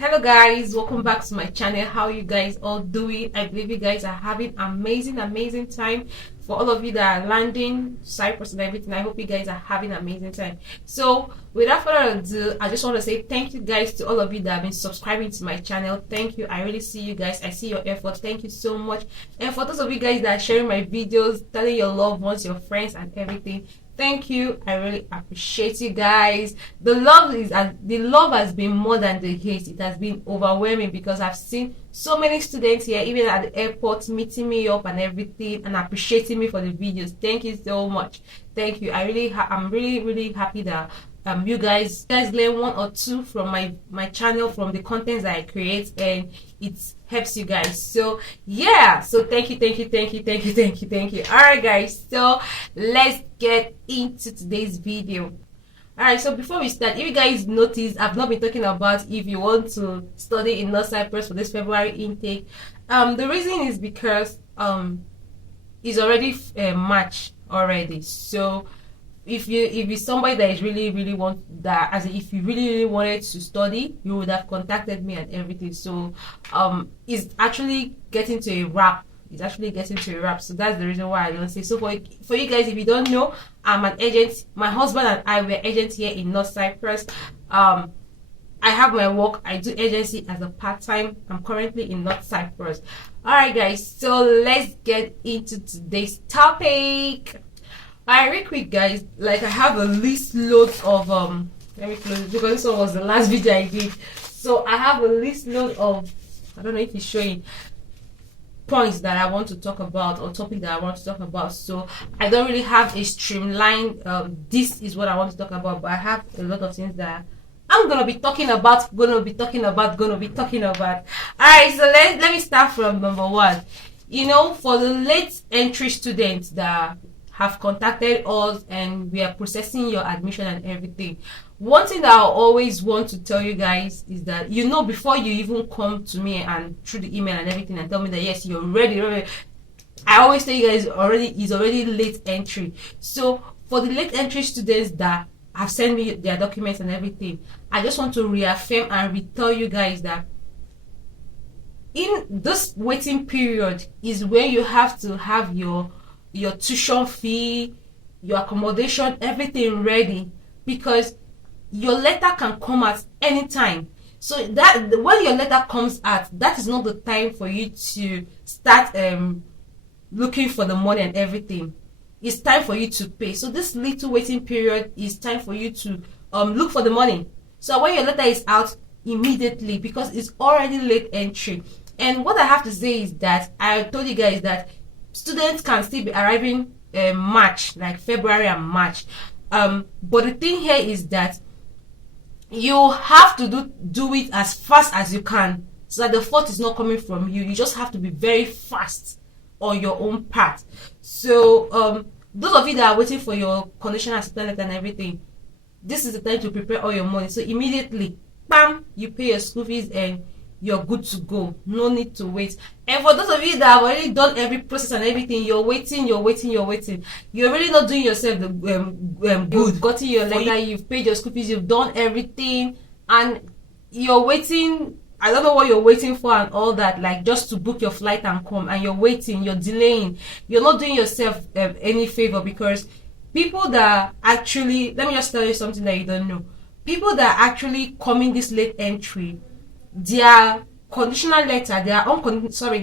Hello guys, welcome back to my channel. How you guys all doing? I believe you guys are having amazing time. For all of you that are landing Cyprus and everything, I hope you guys are having amazing time. So without further ado, I just want to say thank you guys to all of you that have been subscribing to my channel. Thank you. I really see you guys. I see your effort. Thank you so much. And for those of you guys that are sharing my videos, telling your loved ones, your friends and everything, thank you. I really appreciate you guys. The love has been more than the hate. It has been overwhelming because I've seen so many students here, even at the airport, meeting me up and everything and appreciating me for the videos. Thank you so much. Thank you. I'm really happy that you guys learn one or two from my channel, from the contents that I create, and it helps you guys. So yeah, so thank you. All right guys, so let's get into today's video. All right, so before we start, if you guys notice, I've not been talking about if you want to study in North Cyprus for this February intake. The reason is because it's already March already. So if you're somebody that is really want that, as if you really wanted to study, you would have contacted me and everything. So it's actually getting to a wrap. So that's the reason why I don't say. So for you guys, if you don't know, I'm an agent. My husband and I were agents here in North Cyprus. I have my work. I do agency as a part-time. I'm currently in North Cyprus. All right guys, so let's get into today's topic. Alright, real quick guys, like I have a list load of let me close it because this one was the last video I did. So I have a list load of, I don't know if it's showing, points that I want to talk about or topic that I want to talk about. So I don't really have a streamline this is what I want to talk about, but I have a lot of things that I'm gonna be talking about. Alright, so let me start from number one. You know, for the late entry students that have contacted us and we are processing your admission and everything, one thing that I always want to tell you guys is that, you know, before you even come to me and through the email and everything and tell me that yes, you're ready, I always tell you guys it's already late entry. So for the late entry students that have sent me their documents and everything, I just want to reaffirm and retell you guys that in this waiting period is where you have to have your tuition fee, your accommodation, everything ready, because your letter can come at any time. So that when your letter comes out, that is not the time for you to start looking for the money and everything. It's time for you to pay. So this little waiting period is time for you to look for the money. So when your letter is out, immediately, because it's already late entry. And what I have to say is that I told you guys that students can still be arriving March, like February and March. But the thing here is that you have to do it as fast as you can, so that the fault is not coming from you. You just have to be very fast on your own part. So those of you that are waiting for your conditional acceptance letter and everything, this is the time to prepare all your money. So immediately, bam, you pay your school fees and you're good to go. No need to wait. And for those of you that have already done every process and everything, you're waiting. You're really not doing yourself the good. You've gotten your letter, you've paid your school fees, you've done everything, and you're waiting. I don't know what you're waiting for and all that, like just to book your flight and come, and you're waiting, you're delaying. You're not doing yourself any favor, because people that actually, let me just tell you something that you don't know. People that actually come in this late entry, their conditional letter, their unconditional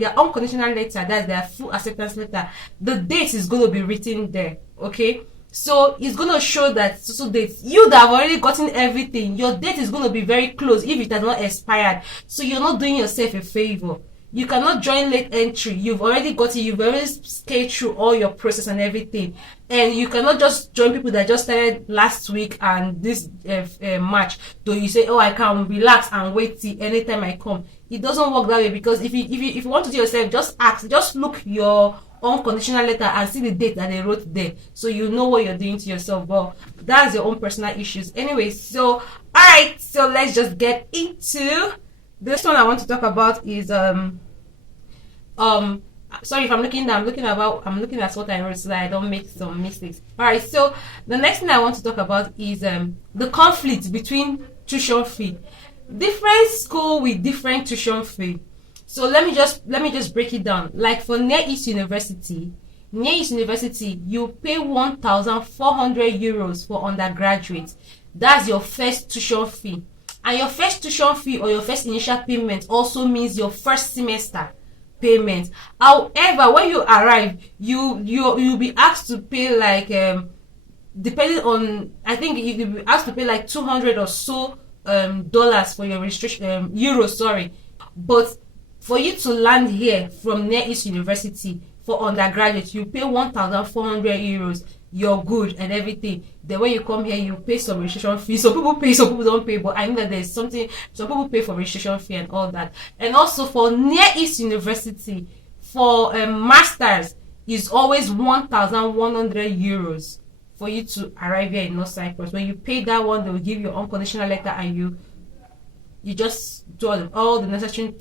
letter, that's their full acceptance letter, the date is going to be written there. Okay, so it's going to show that so date, you that have already gotten everything, your date is going to be very close if it has not expired. So you're not doing yourself a favor. You cannot join late entry. You've already got it. You've already stayed through all your process and everything, and you cannot just join people that just started last week and this March. So you say, oh, I can relax and wait till anytime I come. It doesn't work that way, because if you want to do yourself, just look your unconditional letter and see the date that they wrote there, so you know what you're doing to yourself. But that's your own personal issues anyway. So alright, so let's just get into this one. I want to talk about is sorry if I'm looking at what I wrote so that I don't make some mistakes. All right, so the next thing I want to talk about is the conflict between tuition fee. Different school with different tuition fee. So let me just break it down. Like for Near East University, you pay 1,400 euros for undergraduate. That's your first tuition fee. And your first tuition fee or your first initial payment also means your first semester payment. However, when you arrive, you'll be asked to pay like depending on, I think you'll be asked to pay like 200 or so dollars for your registration, euros, sorry. But for you to land here from Near East University for undergraduate, you pay 1,400 euros. You're good and everything. Then when you come here, you pay some registration fee. Some people pay, some people don't pay. But I know that there's something. Some people pay for registration fee and all that. And also for Near East University, for masters, is always 1,100 euros for you to arrive here in North Cyprus. When you pay that one, they will give you an unconditional letter, and you just do all the necessary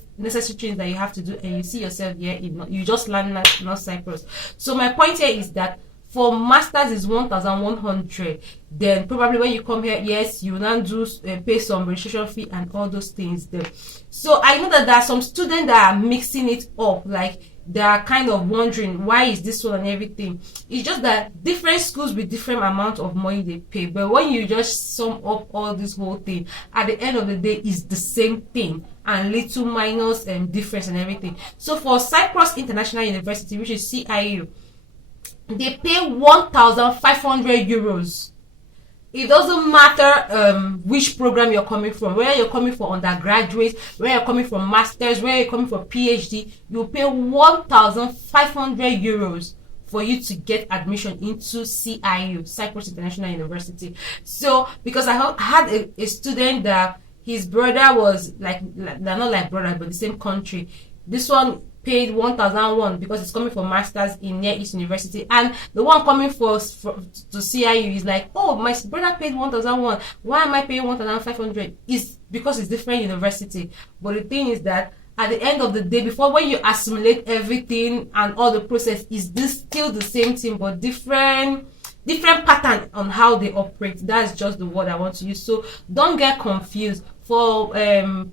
things that you have to do, and you see yourself here you just land North Cyprus. So my point here is that for masters is 1,100. Then probably when you come here, yes, you now do pay some registration fee and all those things there. So I know that there are some students that are mixing it up, like they are kind of wondering why is this one and everything. It's just that different schools with different amount of money they pay, but when you just sum up all this whole thing, at the end of the day is the same thing and little minus and difference and everything. So for Cyprus International University, which is CIU, they pay 1,500 euros. It doesn't matter which program you're coming from, whether you're coming for undergraduate, whether you're coming from masters, whether you're coming for PhD, you pay 1,500 euros for you to get admission into CIU, Cyprus International University. So because I had a student that his brother was like they're not like brothers but the same country. This one paid 1,001 because it's coming for masters in Near East University, and the one coming for to CIU is like, oh, my brother paid 1,001, why am I paying 1,500? Is because it's different university. But the thing is that at the end of the day, before when you assimilate everything and all the process, is this still the same thing but different pattern on how they operate. That's just the word I want to use. So don't get confused. For CIU,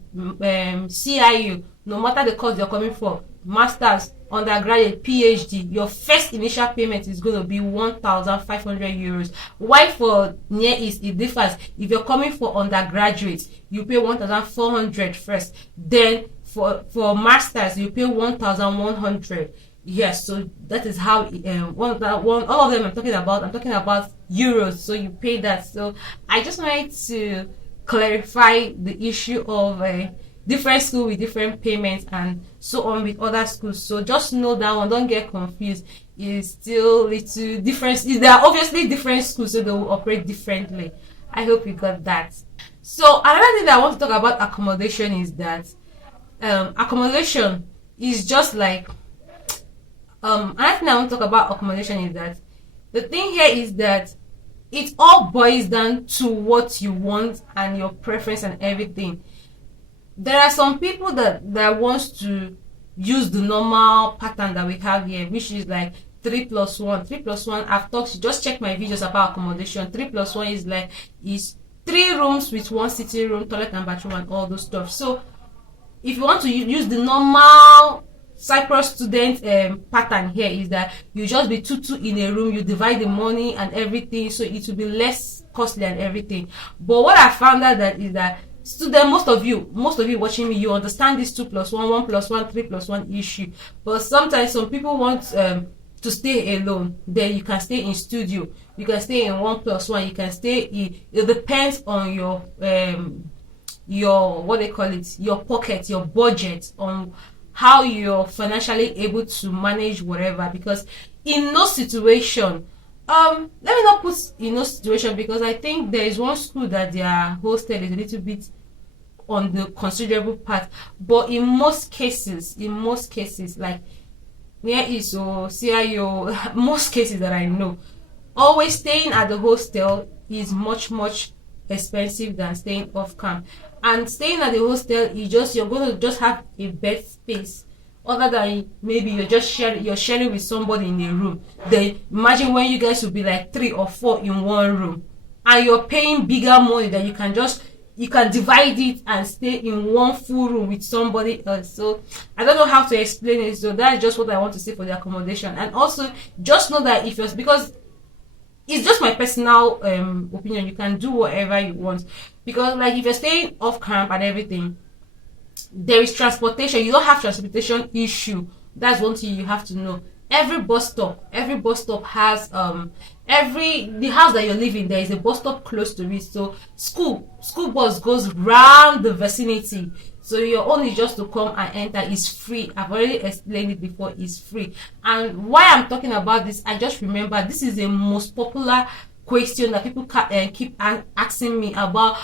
no matter the course you're coming for, masters, undergraduate, PhD, your first initial payment is going to be 1,500 euros. Why for Near East it differs? If you're coming for undergraduate, you pay 1,400 first. Then for masters, you pay 1,100. Yes, so that is how all of them I'm talking about euros. So you pay that. So I just wanted to clarify the issue of different school with different payments and so on with other schools. So just know that one, don't get confused. It's still little difference. There are obviously different schools, so they will operate differently. I hope you got that. So another thing that I want to talk about accommodation is that accommodation is just like another thing I want to talk about accommodation is that the thing here is that it all boils down to what you want and your preference and everything. There are some people that wants to use the normal pattern that we have here, which is like 3+1. 3+1. I've talked. Just check my videos about accommodation. 3+1 is 3 rooms with 1 sitting room, toilet and bathroom, and all those stuff. So if you want to use the normal Cyprus student pattern here, is that you just be two in a room, you divide the money and everything, so it will be less costly and everything. But what I found out that is that student, most of you watching me, you understand this 2+1, 1+1, 3+1 issue. But sometimes some people want to stay alone. Then you can stay in studio, you can stay in 1+1, you can stay in, it depends on your what they call it, your pocket, your budget, on how you're financially able to manage whatever. Because in no situation, let me not put in no situation, because I think there is one school that their hostel is a little bit on the considerable part. But in most cases, like Near East or CIO, most cases that I know, always staying at the hostel is much expensive than staying off camp. And staying at the hostel is you're going to just have a bed space, other than maybe you're sharing with somebody in a room. Then imagine when you guys will be like 3 or 4 in one room, and you're paying bigger money that you can just you can divide it and stay in one full room with somebody else. So I don't know how to explain it, so that's just what I want to say for the accommodation. And also just know that if you're, because it's just my personal opinion, you can do whatever you want, because like if you're staying off camp and everything, there is transportation. You don't have transportation issue. That's one thing you have to know. Every bus stop has the house that you're living, there is a bus stop close to it. So school bus goes round the vicinity, so your own is just to come and enter. Is free. I've already explained it before. It's free. And why I'm talking about this, I just remember this is the most popular question that people keep asking me about.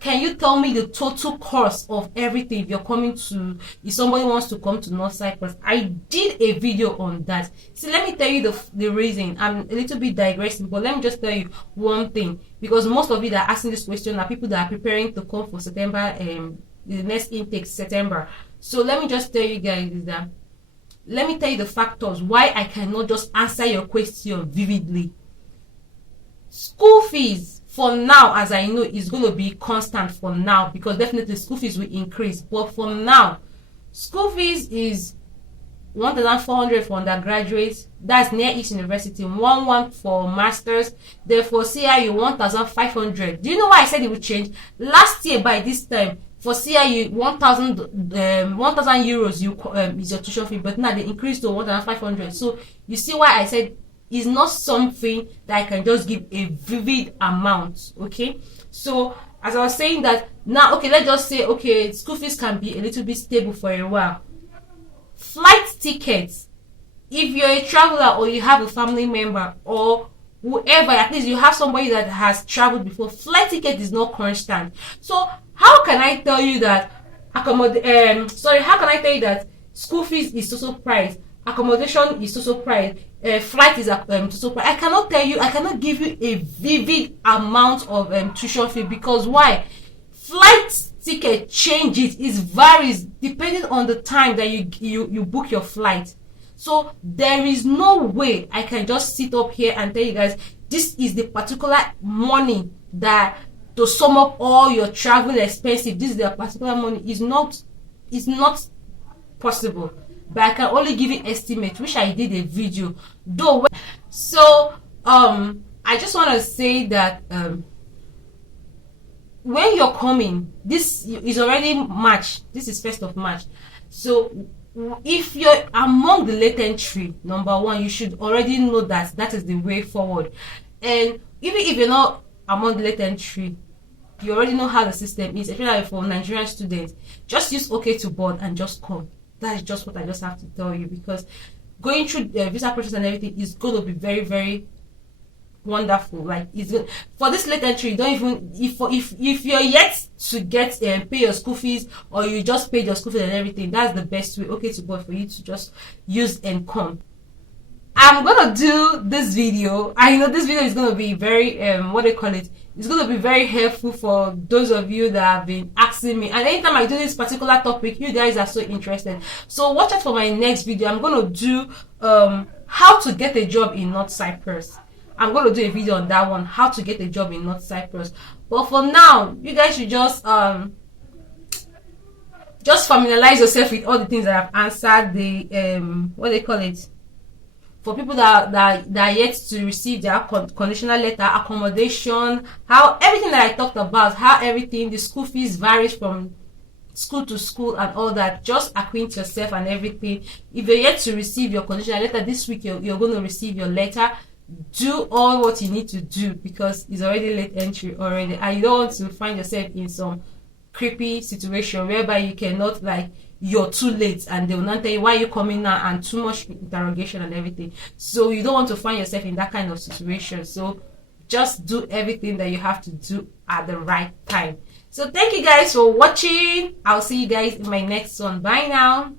Can you tell me the total cost of everything if you're coming to, if somebody wants to come to North Cyprus? I did a video on that. See, let me tell you the reason. I'm a little bit digressing, but let me just tell you one thing, because most of you that are asking this question are people that are preparing to come for September, the next intake September. So let me just tell you guys is that, let me tell you the factors why I cannot just answer your question vividly. School fees, for now, as I know, is going to be constant for now, because definitely school fees will increase. But for now, school fees is 1,400 for undergraduates. That's near each university. 1,100 for masters. Therefore, CIU 1,500. Do you know why I said it would change? Last year by this time, for CIU 1,000 euros is your tuition fee, but now they increased to 1,500. So you see why I said is not something that I can just give a vivid amount. Okay, so as I was saying that now, okay, let's just say, okay, school fees can be a little bit stable for a while. Flight tickets, if you're a traveler or you have a family member or whoever, at least you have somebody that has traveled before, flight ticket is not constant. So how can I tell you that how can I tell you that school fees is so price, accommodation is so price, flight is so price? I cannot tell you, I cannot give you a vivid amount of tuition fee, because why? Flight ticket changes, it varies depending on the time that you book your flight. So there is no way I can just sit up here and tell you guys this is the particular money that to sum up all your travel expenses, this is the particular money. Is not possible. But I can only give you estimate, which I did a video though. So I just want to say that when you're coming, this is already March, this is 1st of March. So if you're among the late entry, number one, you should already know that that is the way forward. And even if you're not among the late entry, you already know how the system is, especially for Nigerian students. Just use OK to board and just come. That's just what I just have to tell you, because going through the visa process and everything is going to be very, very wonderful. Like, it's good for this late entry. You don't even, if you're yet to get pay your school fees, or you just paid your school fees and everything, that's the best way, OK to board, for you to just use and come. I'm gonna do this video. I know this video is gonna be very it's gonna be very helpful for those of you that have been asking me, and anytime I do this particular topic, you guys are so interested. So watch out for my next video. I'm gonna do how to get a job in North Cyprus. I'm gonna do a video on that one, how to get a job in North Cyprus. But for now, you guys should just familiarize yourself with all the things that I've answered. The for people that are yet to receive their conditional letter, accommodation, how everything that I talked about, how everything, the school fees varies from school to school and all that. Just acquaint yourself and everything. If you're yet to receive your conditional letter this week, you're going to receive your letter. Do all what you need to do, because it's already late entry already, and you don't want to find yourself in some creepy situation whereby you cannot, like, you're too late and they will not tell you why you're coming now, and too much interrogation and everything. So you don't want to find yourself in that kind of situation. So just do everything that you have to do at the right time. So thank you guys for watching. I'll see you guys in my next one. Bye now.